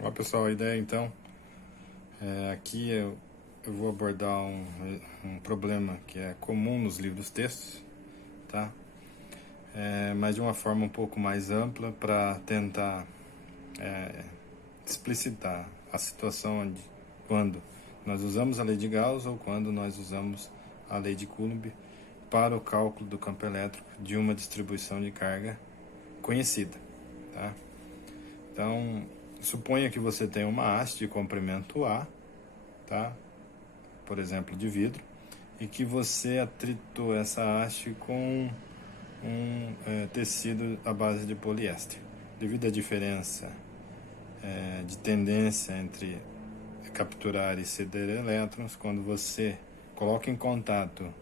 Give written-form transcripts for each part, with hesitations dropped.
Olá pessoal, a ideia então aqui eu vou abordar um problema que é comum nos livros textos, tá? Mas de uma forma um pouco mais ampla para tentar explicitar a situação de quando nós usamos a lei de Gauss ou quando nós usamos a lei de Coulomb para o cálculo do campo elétrico de uma distribuição de carga conhecida, tá? Então, suponha que você tem uma haste de comprimento A, tá? Por exemplo, de vidro, e que você atritou essa haste com um tecido à base de poliéster. Devido à diferença de tendência entre capturar e ceder elétrons, quando você coloca em contato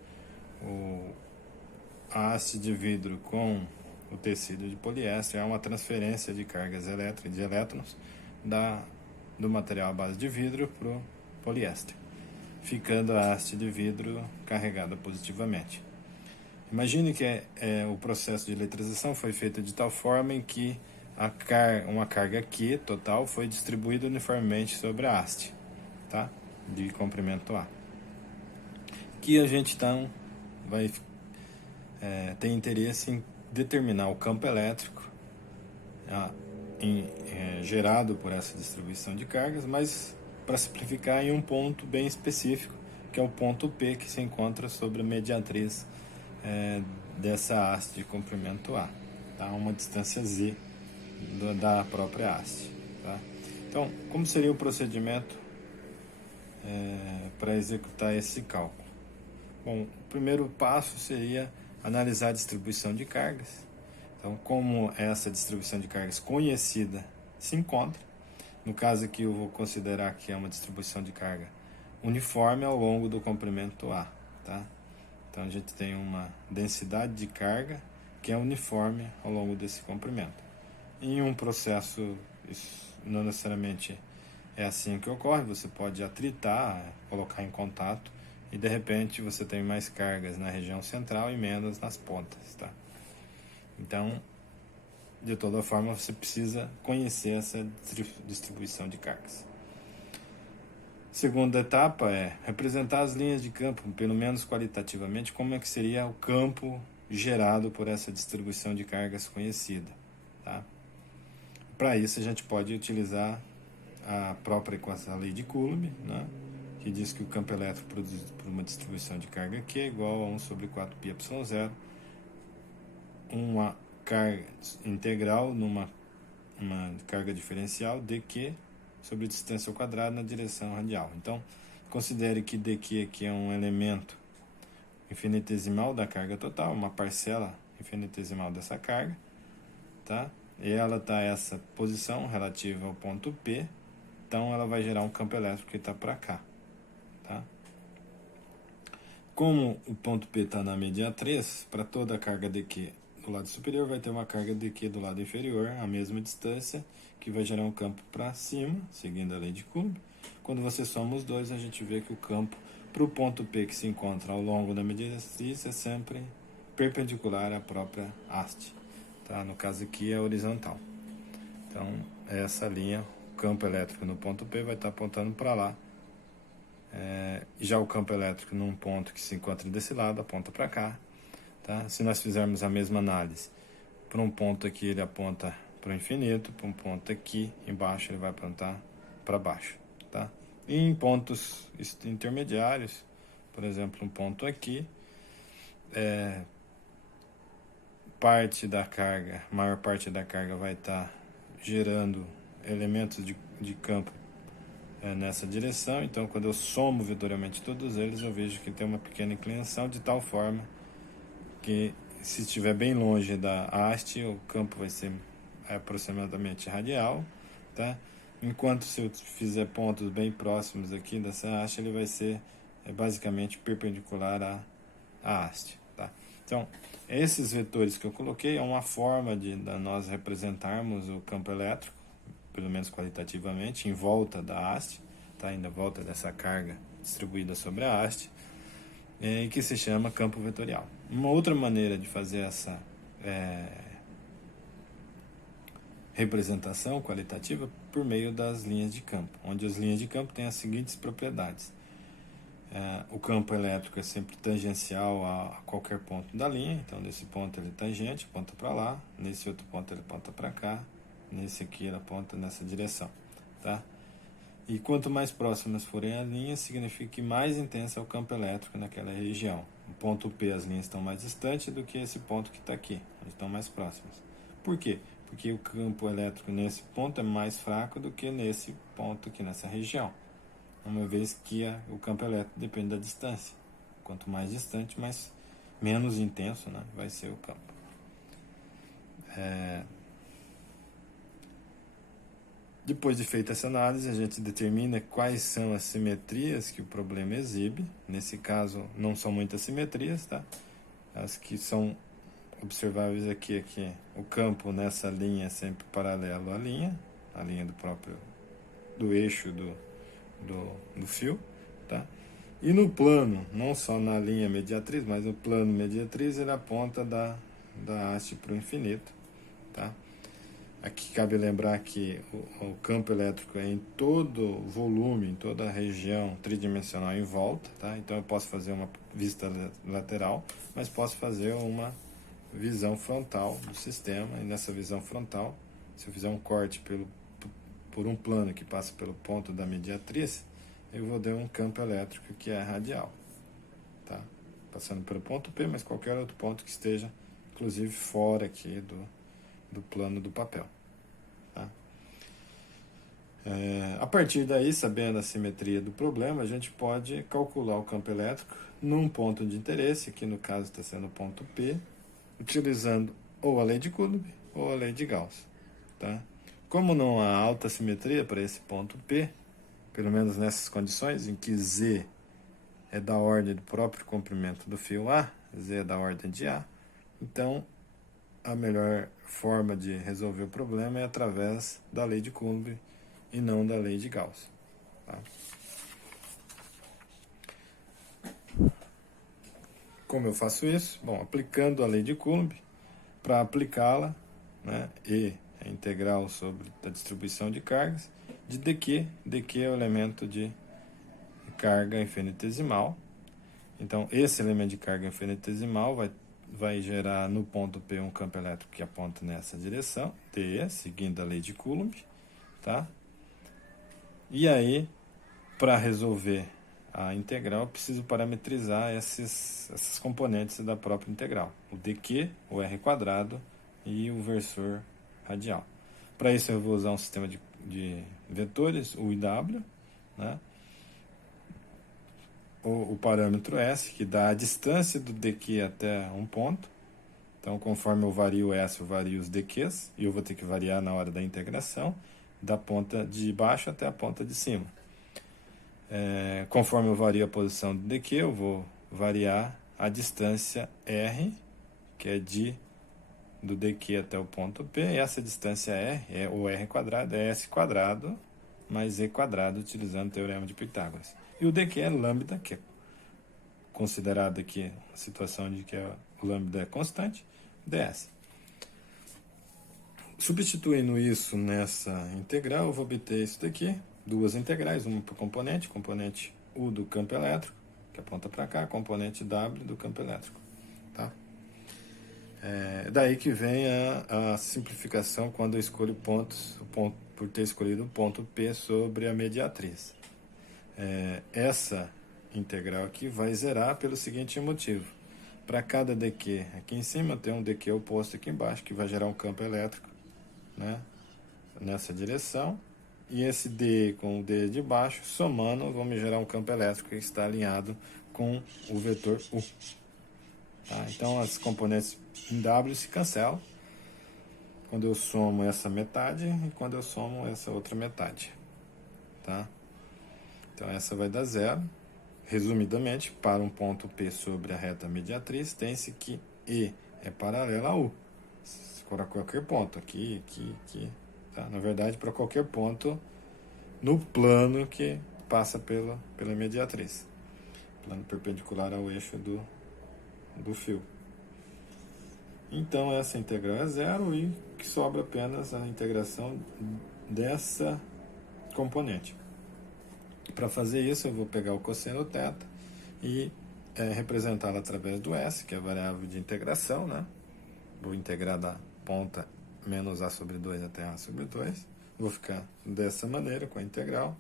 a haste de vidro com o tecido de poliéster, há uma transferência de cargas elétricas, de elétrons, do material à base de vidro para o poliéster, ficando a haste de vidro carregada positivamente. Imagine que o processo de eletrização foi feito de tal forma em que uma carga Q total foi distribuída uniformemente sobre a haste, tá? De comprimento A. Que a gente então vai ter interesse em determinar o campo elétrico gerado por essa distribuição de cargas, mas para simplificar em um ponto bem específico, que é o ponto P, que se encontra sobre a mediatriz dessa haste de comprimento A, tá? Uma distância Z da própria haste, tá? Então, como seria o procedimento para executar esse cálculo? Bom, o primeiro passo seria analisar a distribuição de cargas. Então, como essa distribuição de cargas conhecida se encontra, no caso aqui eu vou considerar que é uma distribuição de carga uniforme ao longo do comprimento A, tá? Então a gente tem uma densidade de carga que é uniforme ao longo desse comprimento. Em um processo, isso não necessariamente é assim que ocorre, você pode atritar, colocar em contato, e de repente você tem mais cargas na região central e menos nas pontas, tá? Então, de toda forma, você precisa conhecer essa distribuição de cargas. Segunda etapa é representar as linhas de campo, pelo menos qualitativamente, como é que seria o campo gerado por essa distribuição de cargas conhecida, tá? Para isso a gente pode utilizar a própria equação, a lei de Coulomb, né, que diz que o campo elétrico produzido por uma distribuição de carga Q é igual a 1 sobre 4πε0, uma carga integral numa carga diferencial dQ sobre a distância ao quadrado na direção radial. Então, considere que dQ aqui é um elemento infinitesimal da carga total, uma parcela infinitesimal dessa carga, tá? E ela está essa posição relativa ao ponto P, então ela vai gerar um campo elétrico que está para cá, tá? Como o ponto P está na mediatriz, para toda a carga dQ do lado superior vai ter uma carga dQ do lado inferior, a mesma distância, que vai gerar um campo para cima, seguindo a lei de Coulomb. Quando você soma os dois, a gente vê que o campo para o ponto P que se encontra ao longo da mediatriz é sempre perpendicular à própria haste, tá? No caso aqui é horizontal. Então, essa linha, o campo elétrico no ponto P vai estar apontando para lá. Já o campo elétrico num ponto que se encontra desse lado aponta para cá, tá? Se nós fizermos a mesma análise para um ponto aqui, ele aponta para o infinito, para um ponto aqui embaixo ele vai apontar para baixo, tá? E em pontos intermediários, por exemplo, um ponto aqui, maior parte da carga vai estar gerando elementos de campo nessa direção. Então, quando eu somo vetorialmente todos eles, eu vejo que tem uma pequena inclinação, de tal forma que, se estiver bem longe da haste, o campo vai ser aproximadamente radial, tá? Enquanto se eu fizer pontos bem próximos aqui dessa haste, ele vai ser basicamente perpendicular à haste, tá? Então, esses vetores que eu coloquei é uma forma de nós representarmos o campo elétrico, pelo menos qualitativamente, em volta da haste, tá? Em volta dessa carga distribuída sobre a haste, e que se chama campo vetorial. Uma outra maneira de fazer essa representação qualitativa por meio das linhas de campo, onde as linhas de campo têm as seguintes propriedades. O campo elétrico é sempre tangencial a qualquer ponto da linha, então nesse ponto ele é tangente, aponta para lá, nesse outro ponto ele aponta para cá, nesse aqui ele aponta nessa direção, tá? E quanto mais próximas forem as linhas, significa que mais intenso é o campo elétrico naquela região. O ponto P, as linhas estão mais distantes do que esse ponto que está aqui, eles estão mais próximas. Por quê? Porque o campo elétrico nesse ponto é mais fraco do que nesse ponto aqui nessa região, uma vez que o campo elétrico depende da distância. Quanto mais distante, menos intenso, né, vai ser o campo. Depois de feita essa análise, a gente determina quais são as simetrias que o problema exibe. Nesse caso, não são muitas simetrias, tá? As que são observáveis aqui é que o campo nessa linha é sempre paralelo à linha do eixo do fio, tá? E no plano, não só na linha mediatriz, mas no plano mediatriz ele aponta da haste para o infinito, tá? Aqui cabe lembrar que o campo elétrico é em todo volume, em toda a região tridimensional em volta, tá? Então eu posso fazer uma vista lateral, mas posso fazer uma visão frontal do sistema, e nessa visão frontal, se eu fizer um corte por um plano que passa pelo ponto da mediatriz, eu vou ter um campo elétrico que é radial, tá? Passando pelo ponto P, mas qualquer outro ponto que esteja, inclusive fora aqui do plano do papel, tá? A partir daí, sabendo a simetria do problema, a gente pode calcular o campo elétrico num ponto de interesse, que no caso está sendo o ponto P, utilizando ou a lei de Coulomb ou a lei de Gauss, tá? Como não há alta simetria para esse ponto P, pelo menos nessas condições em que Z é da ordem do próprio comprimento do fio A, Z é da ordem de A, então a melhor forma de resolver o problema é através da lei de Coulomb e não da lei de Gauss, tá? Como eu faço isso? Bom, aplicando a lei de Coulomb, para aplicá-la, né, E é integral sobre a distribuição de cargas, de dq é o elemento de carga infinitesimal. Então, esse elemento de carga infinitesimal vai gerar no ponto P um campo elétrico que aponta nessa direção, DE, seguindo a lei de Coulomb, tá? E aí, para resolver a integral, eu preciso parametrizar essas componentes da própria integral, o dq, o r quadrado e o versor radial. Para isso eu vou usar um sistema de vetores, u e w, né? O parâmetro S, que dá a distância do dq até um ponto. Então, conforme eu vario o S, eu vario os dqs, e eu vou ter que variar na hora da integração, da ponta de baixo até a ponta de cima. Conforme eu vario a posição do dq, eu vou variar a distância r, que é do dq até o ponto P, e essa distância r, o r quadrado, é s quadrado mais e quadrado, utilizando o teorema de Pitágoras. E o dq é lambda, que é considerado aqui a situação de que o lambda é constante, ds. Substituindo isso nessa integral, eu vou obter isso daqui, duas integrais, uma por componente U do campo elétrico, que aponta para cá, componente W do campo elétrico, tá? Daí que vem a simplificação quando eu escolho pontos, por ter escolhido o ponto P sobre a mediatriz. Essa integral aqui vai zerar pelo seguinte motivo. Para cada dq aqui em cima, tem um dq oposto aqui embaixo, que vai gerar um campo elétrico, né, nessa direção. E esse D com o D de baixo, somando, vão me gerar um campo elétrico que está alinhado com o vetor U. Tá? Então, as componentes em W se cancelam quando eu somo essa metade e quando eu somo essa outra metade. Tá? Então, essa vai dar zero. Resumidamente, para um ponto P sobre a reta mediatriz, tem-se que E é paralelo a U. Para qualquer ponto, aqui. Tá? Na verdade, para qualquer ponto no plano que passa pela mediatriz. Plano perpendicular ao eixo do fio. Então essa integral é zero e que sobra apenas a integração dessa componente. Para fazer isso, eu vou pegar o cosseno θ e representá-la através do S, que é a variável de integração, né? Vou integrar da ponta menos A sobre 2 até A sobre 2. Vou ficar dessa maneira com a integral,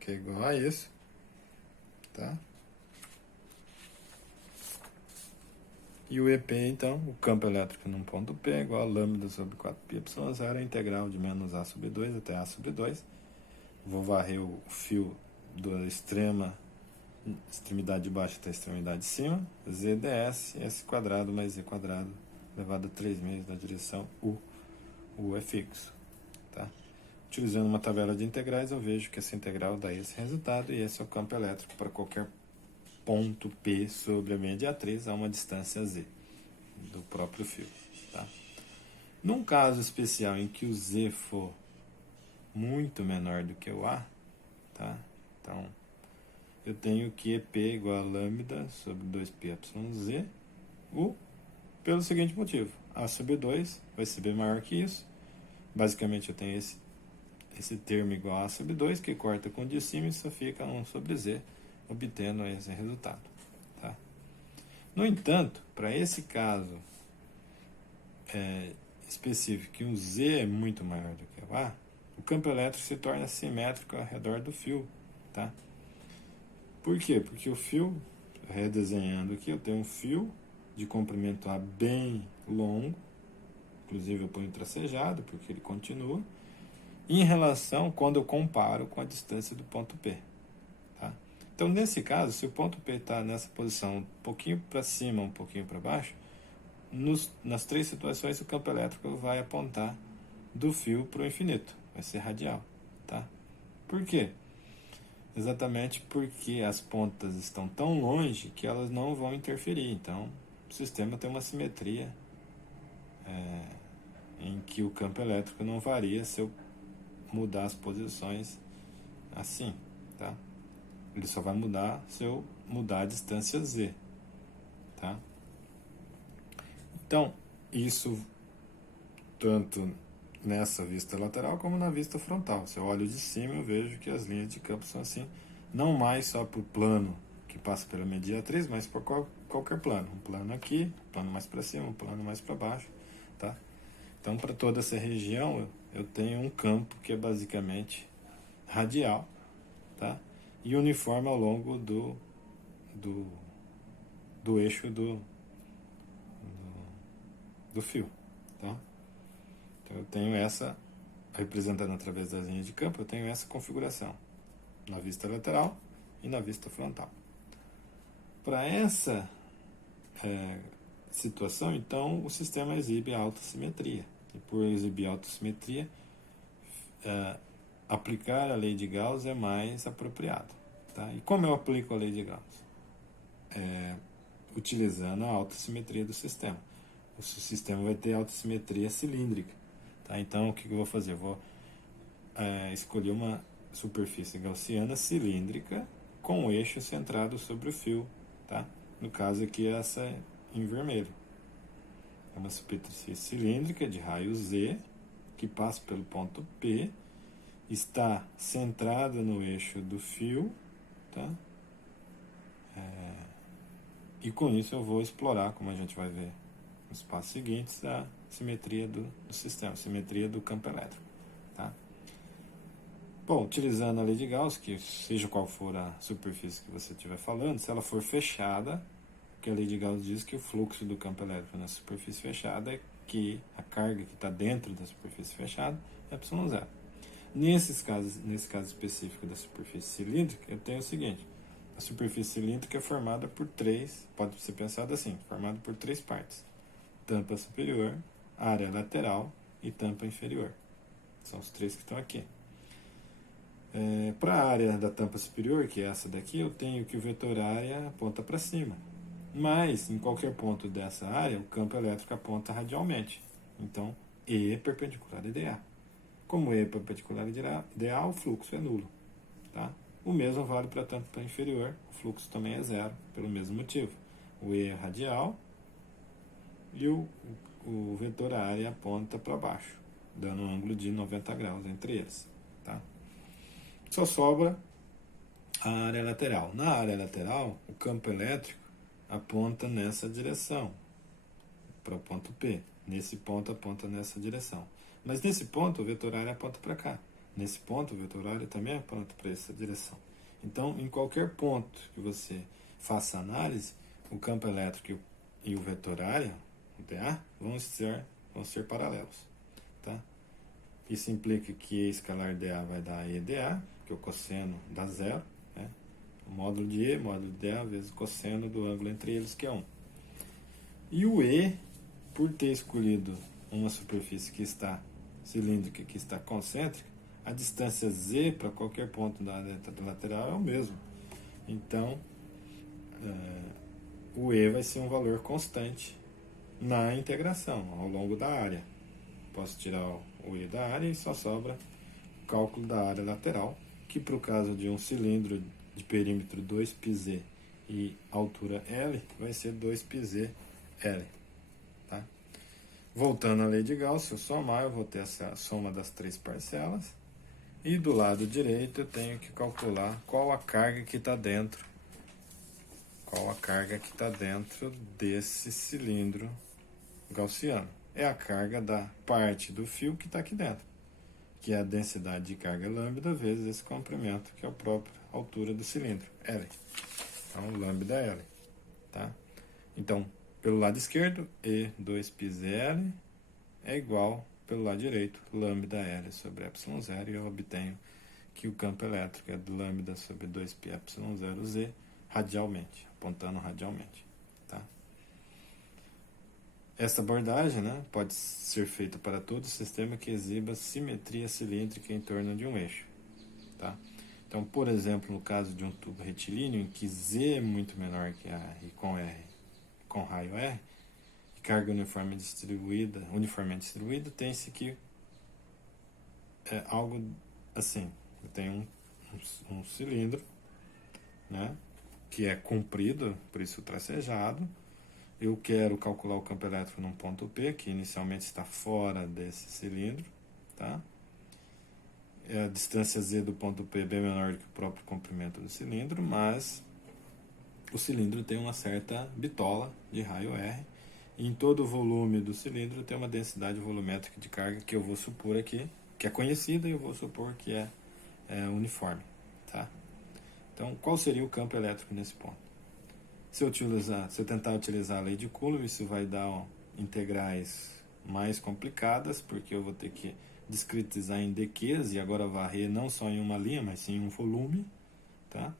que é igual a isso, tá? E o EP, então, o campo elétrico num ponto P é igual a lambda sobre 4πε0, a integral de menos A sobre 2 até A sobre 2. Vou varrer o fio da extremidade de baixo até a extremidade de cima, z ds, s quadrado mais z quadrado, elevado a 3 meios na direção U. U é fixo. Tá? Utilizando uma tabela de integrais, eu vejo que essa integral dá esse resultado, e esse é o campo elétrico para qualquer ponto P sobre a mediatriz a uma distância z do próprio fio. Tá? Num caso especial em que o z for muito menor do que o A, tá? Então, eu tenho que EP igual a lambda sobre 2πz, pelo seguinte motivo: A sobre 2 vai ser bem maior que isso. Basicamente, eu tenho esse termo igual a A sobre 2, que corta com o de cima e só fica 1 sobre z, obtendo esse resultado. Tá? No entanto, para esse caso específico, que o z é muito maior do que o A, o campo elétrico se torna simétrico ao redor do fio. Tá? Por quê? Porque o fio, redesenhando aqui, eu tenho um fio de comprimento A bem longo, inclusive eu ponho tracejado, porque ele continua, em relação, quando eu comparo com a distância do ponto P. Tá? Então, nesse caso, se o ponto P está nessa posição um pouquinho para cima, um pouquinho para baixo, nas três situações o campo elétrico vai apontar do fio para o infinito, vai ser radial. Tá? Por quê? Exatamente porque as pontas estão tão longe que elas não vão interferir. Então, o sistema tem uma simetria em que o campo elétrico não varia se eu mudar as posições assim. Tá? Ele só vai mudar se eu mudar a distância z. Tá? Então, isso tanto nessa vista lateral como na vista frontal. Se eu olho de cima, eu vejo que as linhas de campo são assim, não mais só para o plano que passa pela mediatriz, mas por qualquer plano. Um plano aqui, um plano mais para cima, um plano mais para baixo. Tá? Então, para toda essa região, eu tenho um campo que é basicamente radial, tá? E uniforme ao longo do eixo do fio. Tá? Então, eu tenho essa, representando através das linhas de campo, eu tenho essa configuração na vista lateral e na vista frontal. Para essa situação, então, o sistema exibe a autossimetria. E por exibir a autossimetria, aplicar a lei de Gauss é mais apropriado. Tá? E como eu aplico a lei de Gauss? Utilizando a autossimetria do sistema. O sistema vai ter autossimetria cilíndrica. Tá? Então, o que eu vou fazer? Eu vou escolher uma superfície gaussiana cilíndrica com o eixo centrado sobre o fio. Tá? No caso aqui, essa em vermelho. É uma superfície cilíndrica de raio Z, que passa pelo ponto P, está centrada no eixo do fio, tá? E com isso eu vou explorar, como a gente vai ver nos passos seguintes, a simetria do sistema, simetria do campo elétrico. Tá? Bom, utilizando a lei de Gauss, que seja qual for a superfície que você estiver falando, se ela for fechada, porque a lei de Gauss diz que o fluxo do campo elétrico na superfície fechada é que a carga que está dentro da superfície fechada é ε0. Nesse caso específico da superfície cilíndrica, eu tenho o seguinte: a superfície cilíndrica é formada por pode ser pensado assim, formada por três partes: tampa superior, área lateral e tampa inferior. São os três que estão aqui. Para a área da tampa superior, que é essa daqui, eu tenho que o vetor área aponta para cima. Mas, em qualquer ponto dessa área, o campo elétrico aponta radialmente. Então, E é perpendicular a dA. Como E é perpendicular a dA, o fluxo é nulo. Tá? O mesmo vale para a tampa inferior, o fluxo também é zero, pelo mesmo motivo. O E é radial e o o vetor área aponta para baixo, dando um ângulo de 90 graus entre eles. Tá? Só sobra a área lateral. Na área lateral, o campo elétrico aponta nessa direção, para o ponto P. Nesse ponto aponta nessa direção. Mas nesse ponto o vetor área aponta para cá. Nesse ponto o vetor área também aponta para essa direção. Então, em qualquer ponto que você faça análise, o campo elétrico e o vetor área, o dA, vão ser paralelos. Tá? Isso implica que E escalar dA vai dar EdA, que o cosseno dá zero. Né? O módulo de E, módulo de dA, vezes o cosseno do ângulo entre eles, que é 1. E o E, por ter escolhido uma superfície que está cilíndrica, que está concêntrica, a distância Z para qualquer ponto da área lateral é o mesmo. Então, o E vai ser um valor constante na integração, ao longo da área. Posso tirar o E da área e só sobra o cálculo da área lateral, que para o caso de um cilindro de perímetro 2πz e altura L, vai ser 2πzL. Tá? Voltando à lei de Gauss, se eu somar, eu vou ter essa soma das três parcelas. E do lado direito eu tenho que calcular qual a carga que está dentro. Qual a carga que está dentro desse cilindro gaussiano. É a carga da parte do fio que está aqui dentro, que é a densidade de carga lambda vezes esse comprimento, que é a própria altura do cilindro, L. Então, lambda L. Tá? Então, pelo lado esquerdo, E2πzL é igual, pelo lado direito, lambda L sobre ε0, e eu obtenho que o campo elétrico é do lambda sobre 2πε0z radialmente, apontando radialmente. Tá? Esta abordagem, né, pode ser feita para todo sistema que exiba simetria cilíndrica em torno de um eixo. Tá? Então, por exemplo, no caso de um tubo retilíneo, em que Z é muito menor que R com raio R, e carga uniformemente distribuída, tem-se que algo assim. Eu tenho um cilindro, né, que é comprido, por isso tracejado. Eu quero calcular o campo elétrico num ponto P, que inicialmente está fora desse cilindro. Tá? A distância Z do ponto P é bem menor do que o próprio comprimento do cilindro, mas o cilindro tem uma certa bitola de raio R. E em todo o volume do cilindro tem uma densidade volumétrica de carga que eu vou supor aqui, que é conhecida, e eu vou supor que é uniforme. Tá? Então, qual seria o campo elétrico nesse ponto? Se eu tentar utilizar a lei de Coulomb, isso vai dar integrais mais complicadas, porque eu vou ter que discretizar em dQs e agora varrer não só em uma linha, mas sim em um volume. Tá?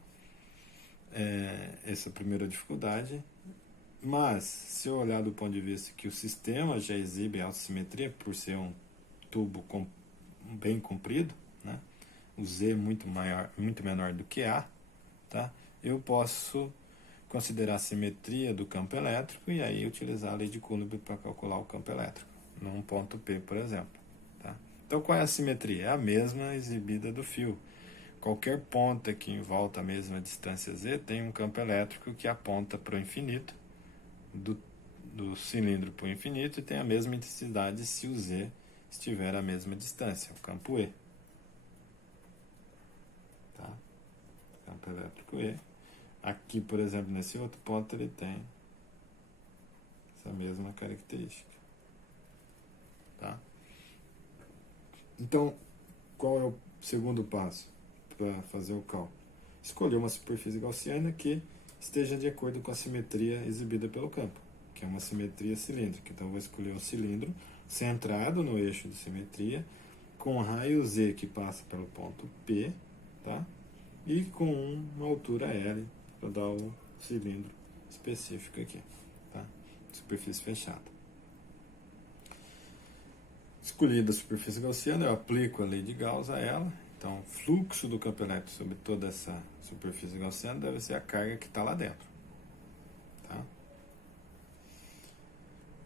Essa é a primeira dificuldade. Mas, se eu olhar do ponto de vista que o sistema já exibe autossimetria, por ser um tubo bem comprido, né? O Z é muito menor do que A, tá? Eu posso considerar a simetria do campo elétrico e aí utilizar a lei de Coulomb para calcular o campo elétrico, num ponto P, por exemplo. Tá? Então, qual é a simetria? É a mesma exibida do fio. Qualquer ponta que em volta a mesma distância Z tem um campo elétrico que aponta para o infinito, do cilindro para o infinito, e tem a mesma intensidade se o Z estiver à mesma distância, o campo E. Tá? Campo elétrico E. Aqui, por exemplo, nesse outro ponto, ele tem essa mesma característica. Tá? Então, qual é o segundo passo para fazer o cálculo? Escolher uma superfície gaussiana que esteja de acordo com a simetria exibida pelo campo, que é uma simetria cilíndrica. Então, eu vou escolher um cilindro centrado no eixo de simetria, com raio Z que passa pelo ponto P, tá? E com uma altura L, para dar o cilindro específico aqui, tá? Superfície fechada. Escolhida a superfície gaussiana, eu aplico a lei de Gauss a ela. Então, o fluxo do campo elétrico sobre toda essa superfície gaussiana deve ser a carga que está lá dentro. Tá?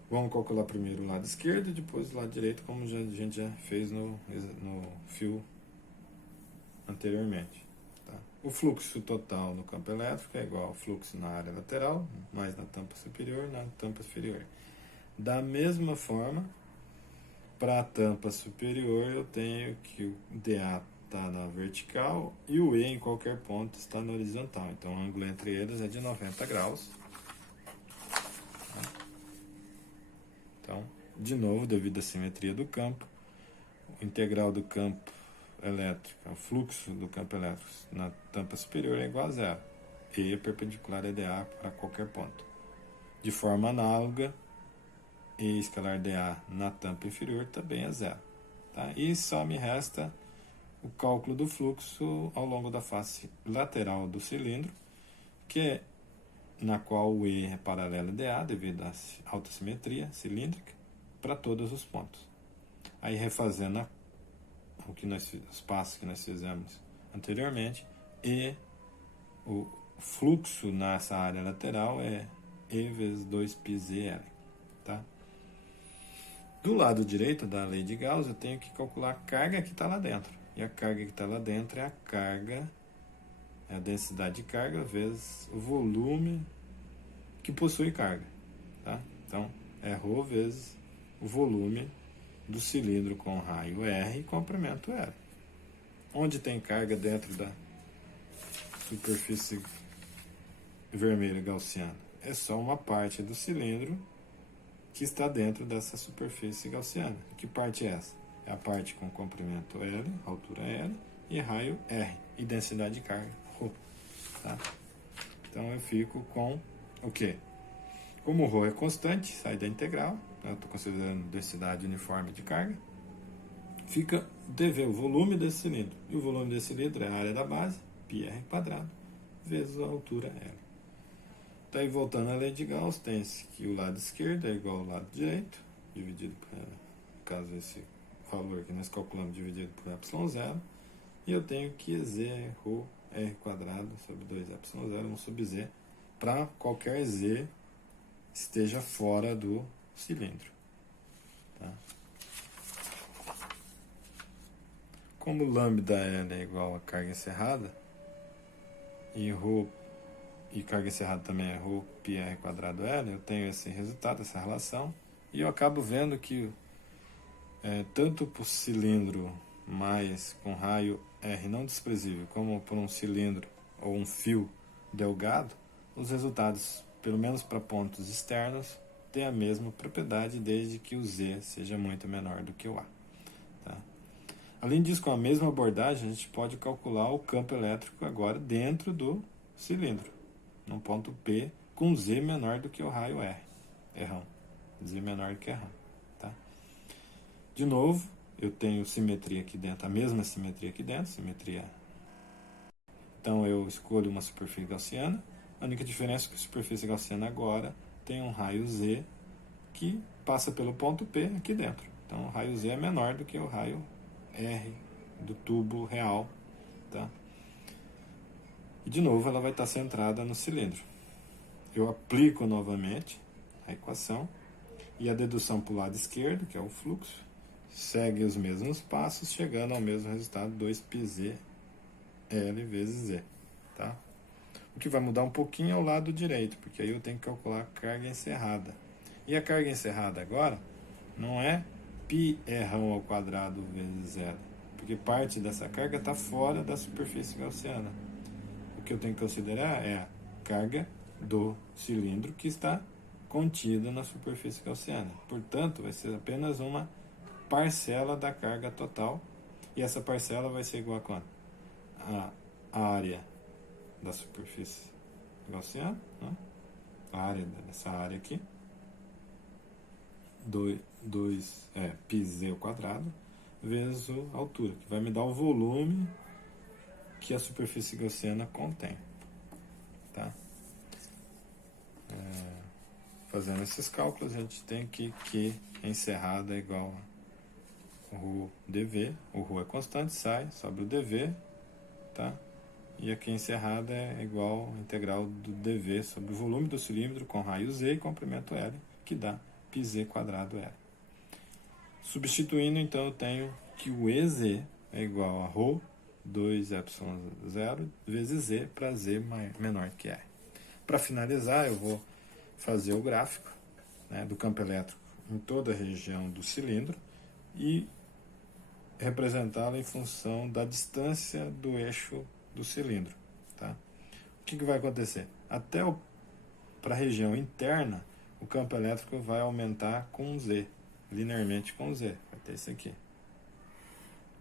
Vamos calcular primeiro o lado esquerdo e depois o lado direito, como a gente já fez no fio anteriormente. O fluxo total no campo elétrico é igual ao fluxo na área lateral, mais na tampa superior, na tampa inferior. Da mesma forma, para a tampa superior eu tenho que o DA está na vertical e o E em qualquer ponto está na horizontal. Então o ângulo entre eles é de 90 graus. Então, de novo, devido à simetria do campo, o integral do campo elétrico, o fluxo do campo elétrico na tampa superior é igual a zero. E perpendicular a DA para qualquer ponto. De forma análoga, E escalar dA na tampa inferior também é zero. Tá? E só me resta o cálculo do fluxo ao longo da face lateral do cilindro, na qual o E é paralelo a dA devido à alta simetria cilíndrica para todos os pontos. Aí refazendo os passos que nós fizemos anteriormente, e o fluxo nessa área lateral é E vezes 2πzl. Tá? Do lado direito da lei de Gauss, eu tenho que calcular a carga que está lá dentro. E a carga que está lá dentro é a carga, é a densidade de carga vezes o volume que possui carga. Tá? Então, é ρ vezes o volume do cilindro com raio R e comprimento L. Onde tem carga dentro da superfície vermelha gaussiana? É só uma parte do cilindro que está dentro dessa superfície gaussiana. Que parte é essa? É a parte com comprimento L, altura L, e raio R, e densidade de carga ρ. Tá? Então eu fico com o quê? Como ρ é constante, sai da integral, eu estou considerando densidade uniforme de carga, fica dV, o volume desse cilindro. E o volume desse cilindro é a área da base, πr², vezes a altura L. Daí, voltando à lei de Gauss, tem-se que o lado esquerdo é igual ao lado direito, dividido por, no caso, esse valor que nós calculamos dividido por ε0, e eu tenho que z é ρ r² sobre 2ε0, 1 sobre z, para qualquer z esteja fora do cilindro. Tá? Como λL é igual a carga encerrada, e ρ e carga encerrada também é ρ πr²L, eu tenho esse resultado, essa relação, e eu acabo vendo que tanto para o cilindro mais com raio R não desprezível, como por um cilindro ou um fio delgado, os resultados, pelo menos para pontos externos, têm a mesma propriedade desde que o Z seja muito menor do que o A. Tá? Além disso, com a mesma abordagem, a gente pode calcular o campo elétrico agora dentro do cilindro, num ponto P com Z menor do que o raio R. Errão. Z menor do que errão. Tá? De novo, eu tenho simetria aqui dentro, a mesma simetria aqui dentro, simetria. Então eu escolho uma superfície gaussiana, a única diferença é que a superfície gaussiana agora tem um raio Z que passa pelo ponto P aqui dentro. Então o raio Z é menor do que o raio R do tubo real. Tá? E de novo ela vai estar centrada no cilindro. Eu aplico novamente a equação e a dedução para o lado esquerdo, que é o fluxo, segue os mesmos passos, chegando ao mesmo resultado, 2πzl vezes z. Tá? O que vai mudar um pouquinho é o lado direito, porque aí eu tenho que calcular a carga encerrada. E a carga encerrada agora não é πr² vezes zero, porque parte dessa carga está fora da superfície gaussiana. O que eu tenho que considerar é a carga do cilindro que está contida na superfície gaussiana. Portanto, vai ser apenas uma parcela da carga total, e essa parcela vai ser igual a quanto? A área da superfície gaussiana, né? A área dessa área aqui, 2πz² vezes a altura, que vai me dar o volume que a superfície gaussiana contém. Tá? Fazendo esses cálculos, a gente tem que encerrada é igual a ρ dV, o ρ é constante, sai, sobra o dV, tá? E aqui encerrada é igual a integral do dV sobre o volume do cilindro com raio Z e comprimento L, que dá πz²L. Substituindo, então, eu tenho que o EZ é igual a ρ 2ε0 vezes Z para Z menor que R. Para finalizar, eu vou fazer o gráfico, né, do campo elétrico em toda a região do cilindro e representá-la em função da distância do eixo do cilindro. Tá? O que vai acontecer? Para a região interna, o campo elétrico vai aumentar com Z, linearmente com Z, vai ter isso aqui.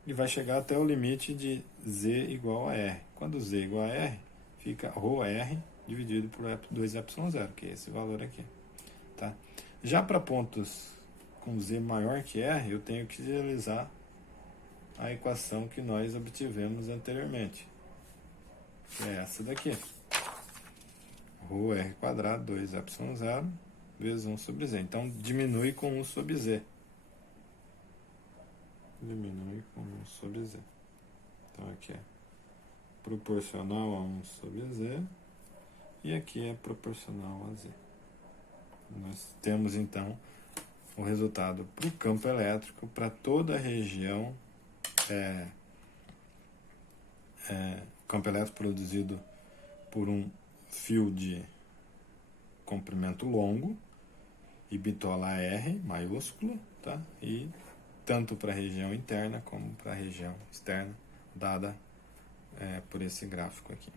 E vai chegar até o limite de Z igual a R. Quando Z igual a R, fica ρR dividido por 2ε0, que é esse valor aqui. Tá? Já para pontos com Z maior que R, eu tenho que utilizar a equação que nós obtivemos anteriormente, que é essa daqui. ρR quadrado 2ε0 vezes 1 sobre Z. Então, diminui com 1 sobre Z. Diminui com 1 sobre Z. Então, aqui é proporcional a 1 sobre Z. E aqui é proporcional a Z. Nós temos, então, o resultado para o campo elétrico para toda a região. Campo elétrico produzido por um fio de comprimento longo e bitola R maiúsculo, tá? E tanto para a região interna como para a região externa, dada por esse gráfico aqui.